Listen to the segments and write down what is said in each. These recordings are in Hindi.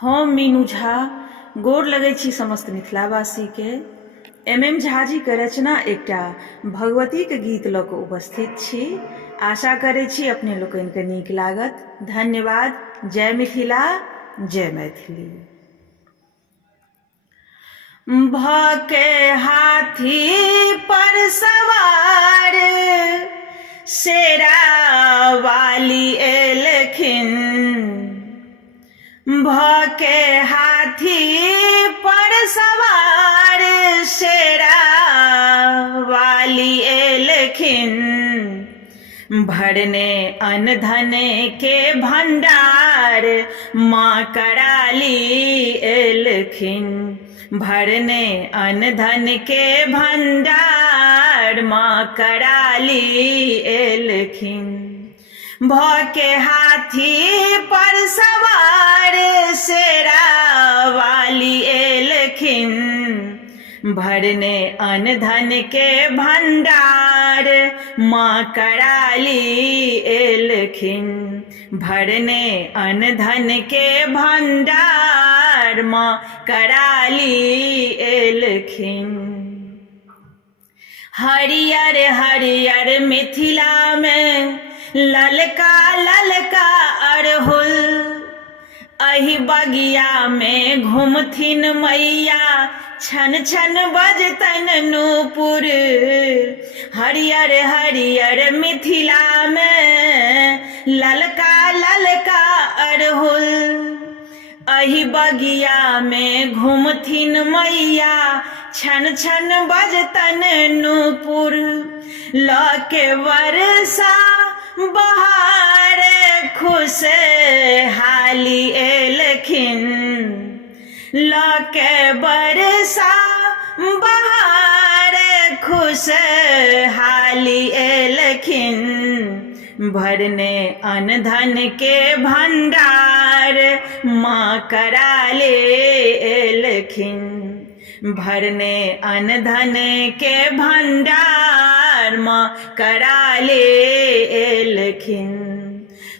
हम मीनू झा गोर लगै छी समस्त मिथिलावासी के। एम झा जी के रचना एकटा भगवती के गीत लऽ कऽ उपस्थित छी। आशा करै छी अपने लोकनि के नीक लागत। धन्यवाद। जय मिथिला, जय मैथिली। भके हाथी पर सवार शेरा वाली एलखिन, भके हाथी पर सवार शेरा वाली एलखिन, भरने अन्न धन के भंडार माँ कराली एलखिन, भरने अन्न धन के भंडार माँ कराली एलखिन, भके हाथी पर सवार शेरा वाली एलखिन, भरने अन्न धन के भंडार माँ कराली एलखिन, भरने अन्न धन के भंडार माँ कराली एलखिन। हरियर हरियर मिथिला में ललका ललका अड़हुल, अहि बगिया में घुमथिन मैया छन छन बजतन नूपुर। हरियर हरियर मिथिला में ललका ललका अड़हुल, अहि बगिया में घुमथिन मैया छन छन बजतन नूपुर। लके वर्षा बहार खुश हाली एलखिन, लके वर्षा बहार खुश हाली एलखिन, भरने अन्न धन के भंडार माँ कराले एलखिन, भरने अन्न धन के भंडार माँ कराले एलखिन,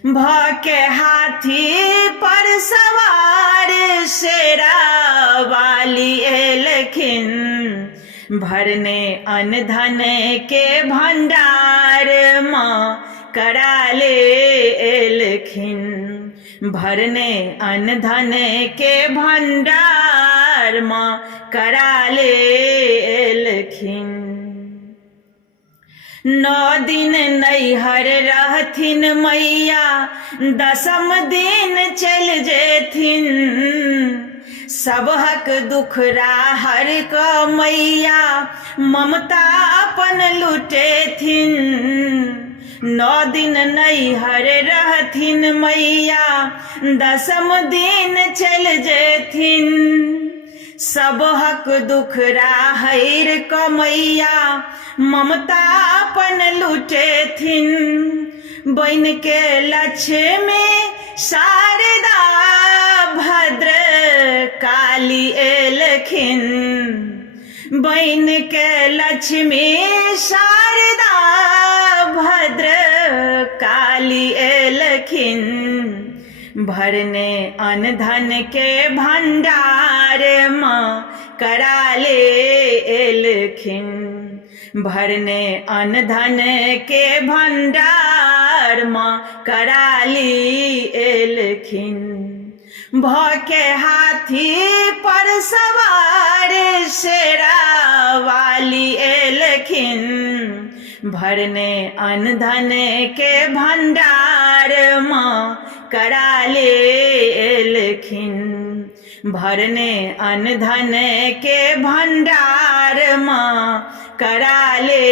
भके हाथी पर सवार शेरा वाली एलखिन, भरने अन्न धन के भंडार माँ कराले एलखिन, भरने अन्न धन के भंडार माँ कराले एलखिन। 9 दिन नैहर रहथिन मैया, 10म दिन चल जेथिन, सबहक दुख राहर क मैया ममता अपन लुटेथिन। 9 दिन नैहर रहथिन मैया, 10म दिन चल जेथिन, सबहक दुख राहर क मैया ममता अपन लुटेथिन। बन के लक्ष्मी शारदा भद्र काली एलखिन, बन के लक्ष्मी शारदा भद्र काली एलखिन, भरने अन्न धन के भंडार माँ कराले एलखिन, भरने अन्न धन के भंडार माँ कराली एलखिन, भके हाथी पर सवार शेरा वाली एलखिन, भरने अन्न धन के भंडार माँ कराले एलखिन, भरने अन्न धन के भंडार माँ कराले